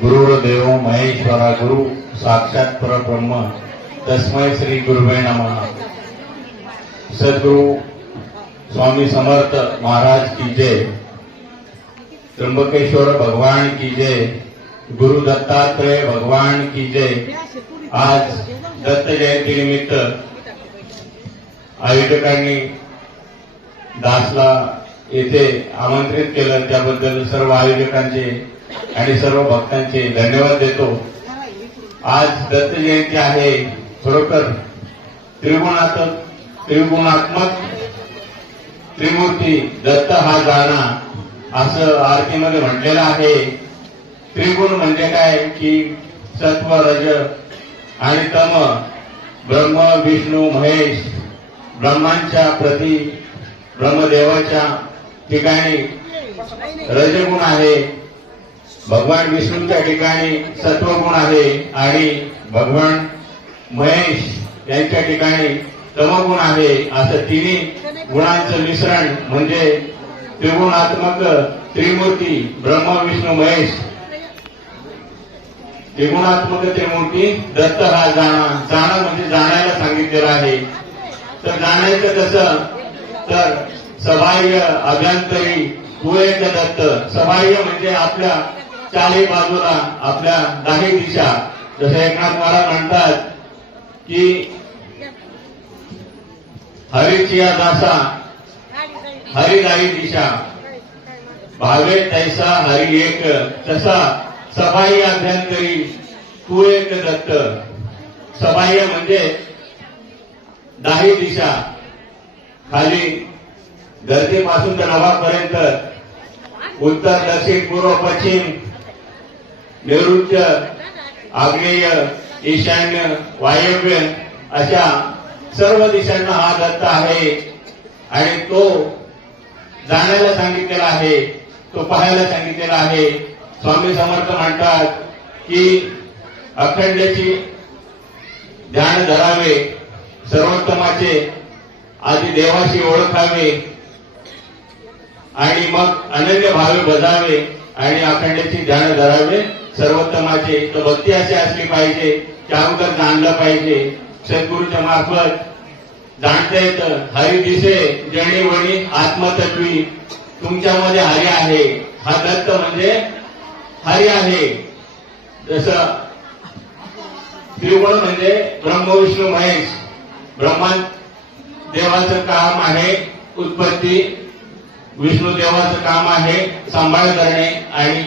गुरुर्देव महेश्वरा गुरु साक्षात परब्रह्म तस्मै श्री गुरुवे नमः। सद्गुरु स्वामी समर्थ महाराज की जय, त्र्यंबकेश्वर भगवान की जय, गुरु दत्तात्रेय भगवान की जय। आज दत्त जयंती निमित्त आयोजकांनी दासला येथे आमंत्रित केलं, त्याबद्दल सर्व आयोजकांचे आणि सर्व भक्तांचे धन्यवाद देतो। आज दत्त जयंती आहे। खरोखर त्रिगुणात्मक त्रिमूर्ती दत्त हा जाणा असं आरतीमध्ये म्हटलेलं आहे। त्रिगुण म्हणजे काय की सत्व रज आणि तम, ब्रह्म विष्णू महेश, ब्रह्मांच्या प्रती ब्रह्मदेवाच्या ठिकाणी रजगुण आहे, भगवान विष्णूंच्या ठिकाणी सत्वगुण आहे आणि भगवान महेश यांच्या ठिकाणी तमगुण आहे। असं तिन्ही गुणांचं मिश्रण म्हणजे त्रिगुणात्मक त्रिमूर्ती ब्रह्म विष्णू महेश, त्रिगुणात्मक त्रिमूर्ती दत्त हा जाणा म्हणजे जाणायला सांगितलेलं आहे। तर जाणायचं कसं तर सबाह्य अभ्यंतरी तू एक दत्त। सबाह्य म्हणजे आपल्या चारी बाजूला आपल्या दाही दिशा, जसं एकनाथ महाराज म्हणतात की हरीची या दासा हरी दाही दिशा, भावे तैसा हरी एक, तसा सबाह्य अभ्यंतरी तू एक दत्त। सबाह्य म्हणजे दाही दिशा, खाली धरतीपासून तर नभापर्यंत उत्तर दक्षिण पूर्व पश्चिम नैऋत्य आग्नेय ईशान्य वायव्य अशा सर्व दिशांना हा दत्त आहे आणि तो जाण्याला सांगितलेला आहे, तो पाहायला सांगितलेला आहे। स्वामी समर्थ म्हणतात की अखंडची ध्यान धरावे, सर्वोत्तमाचे आधी देवाशी ओळखावे आणि मग अनन्य भावे बजावे आणि अखंडची ध्यान धरावे सर्वोत्तमाचे। तर भक्ती अशी असली पाहिजे की अगोदर जाणलं पाहिजे। सद्गुरूच्या मार्फत जाणता येतं, हरी दिसे जणी वणी आत्मतत्वी, तुमच्यामध्ये हरी आहे। हा दत्त म्हणजे हरी आहे। जसं त्रिगुण म्हणजे ब्रह्म विष्णू महेश, ब्रह्मा देवाचं काम आहे उत्पत्ती, विष्णू देवाचं काम आहे सांभाळ करणे आणि